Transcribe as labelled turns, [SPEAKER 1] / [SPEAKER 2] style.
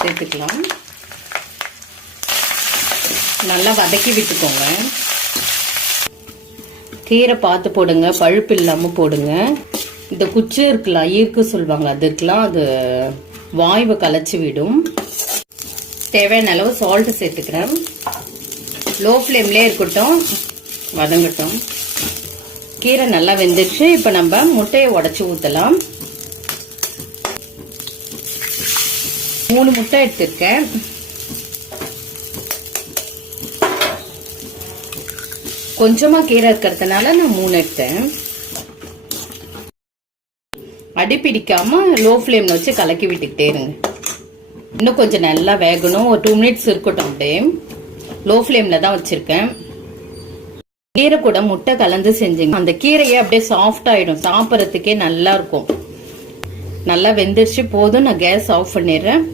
[SPEAKER 1] சேர்த்துக்கலாம். நல்லா வதக்கி விட்டுக்கோங்க. கீரை பார்த்து போடுங்க பழுப்பு இல்லாமல் போடுங்க. இந்த குச்சி இருக்குல்ல ஈர்க்கு சொல்லுவாங்க அதுக்கெலாம் அது வாய்வை கலைச்சி விடும். தேவையான அளவு சால்ட்டு சேர்த்துக்கிறேன். லோ ஃப்ளேம்லேயே இருக்கட்டும் வதங்கட்டும். கீரை நல்லா வெந்துடுச்சு இப்போ நம்ம முட்டையை உடச்சி ஊற்றலாம் மூணு முட்டை எடுத்திருக்கேன். கொஞ்சமாக கீரை இருக்கிறதுனால நான் மூணு எடுத்தேன். அடி பிடிக்காமல் லோ ஃப்ளேம்ல வச்சு கலக்கி விட்டுக்கிட்டே இருங்க. இன்னும் கொஞ்சம் நல்லா வேகணும். ஒரு டூ மினிட்ஸ் இருக்கட்டும் அப்படியே. லோ ஃப்ளேம்ல தான் வச்சிருக்கேன். கீரை கூட முட்டை கலந்து செஞ்சுங்க. அந்த கீரையே அப்படியே சாஃப்ட் ஆயிடும். சாப்பிட்றதுக்கே நல்லா இருக்கும். நல்லா வெந்துருச்சு. போதும். நான் கேஸ் ஆஃப் பண்ணிடுறேன்.